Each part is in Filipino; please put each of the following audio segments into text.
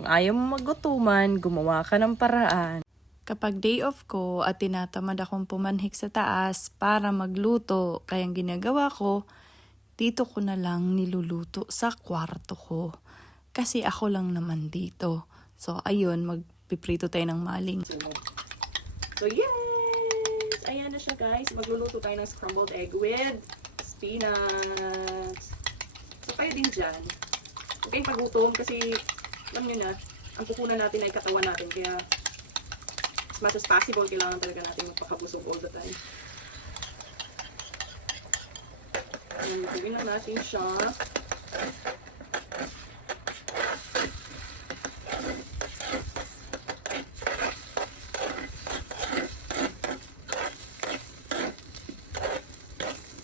Kung ayaw mo magutuman, gumawa ka ng paraan. Kapag day off ko at tinatamad akong pumanhik sa taas para magluto, kayang ginagawa ko, dito ko na lang niluluto sa kwarto ko. Kasi ako lang naman dito. So, ayun, magpiprito tayo ng maling. So, yes! Ayan na siya, guys. Magluluto tayo ng scrambled egg with spinach. So, din dyan. Huwag kayong pagutom kasi, alam nyo na, ang pupunan natin ay katawan natin. Kaya, as much as possible, kailangan talaga natin magpakabusog all the time. Ayan, gawin na natin siya.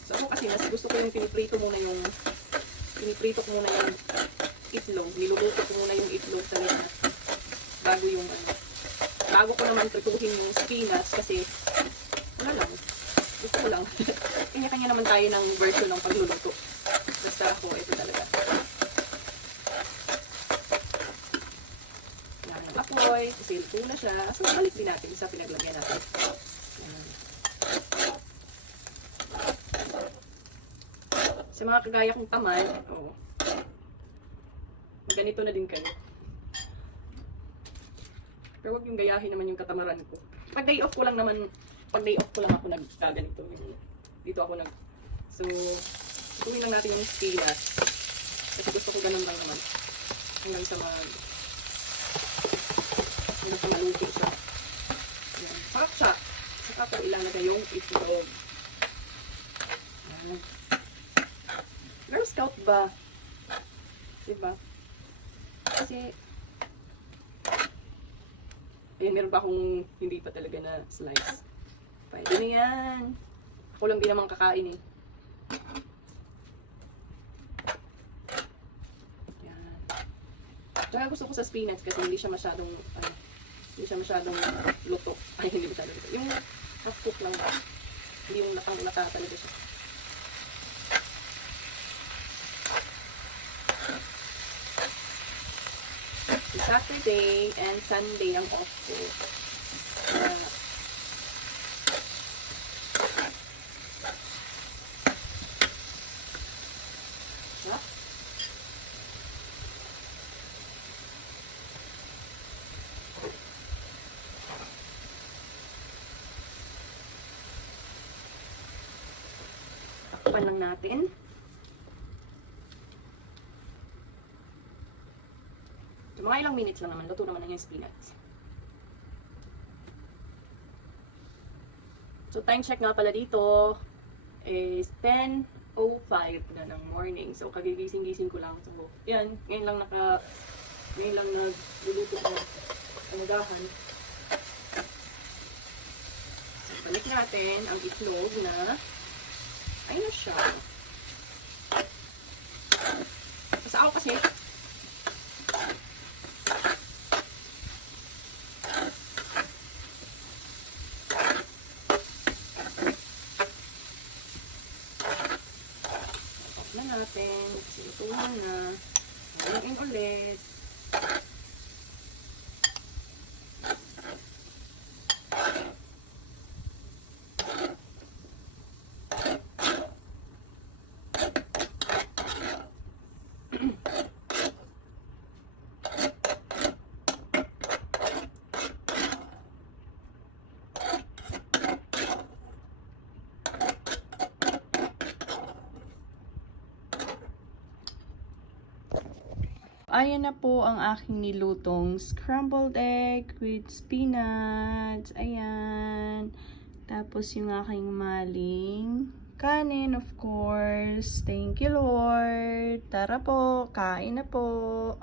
So ako kasi mas gusto ko yung piniprito muna yung piniprito ko muna yung itlog. Niluluto ko muna yung itlog talaga bago yung ano. Bago ko naman tutuhin yung spinach kasi wala lang. Gusto ko lang. Kanya-kanya naman tayo ng version ng pagluluto. Basta ako, ito talaga. Yan ang apoy. Kasi luto na siya. So, balik din natin sa pinaglagyan natin. Yan. Sa mga kagaya kong tamad, oh, ganito na din kayo. Pero huwag yung gayahin naman yung katamaran ko. Pag day off ko lang naman, pag day off ko lang ako nagkaganito. Dito ako nag... So, tutuin lang natin yung spinach. Kasi gusto ko ganun lang naman. Hanggang sa mag... Hanggang sa maluto siya. Yan. Sarap siya. Saka ilalagay yung itlog. Yan. Girl Scout ba? Diba? Kasi, ayun, meron pa akong hindi pa talaga na slice. Pwede na yan. Ako lang din naman kakain eh. Yan. Tsaka gusto ko sa spinach kasi hindi siya masyadong, ano, hindi siya masyadong luto. Ay, hindi masyadong luto. Yung half cook lang ba? Hindi yung nakang naka talaga siya. Saturday and Sunday ang off ko. Sarap. Takpan lang natin. Mga ilang minutes lang naman, luto naman na yung spinach. So, time check nga pala dito is 10.05 na ng morning. So, kagigising-gising ko lang. So, yan, ngayon lang naka, ngayon lang nagluluto ko umugahan. So, balik natin ang itlog na ay na siya. Sa ako kasi, na natin. Ito na. Ayan ulit. Ayan na po ang aking nilutong scrambled egg with spinach. Ayan. Tapos yung aking maling kanin, of course. Thank you, Lord. Tara po, kain na po.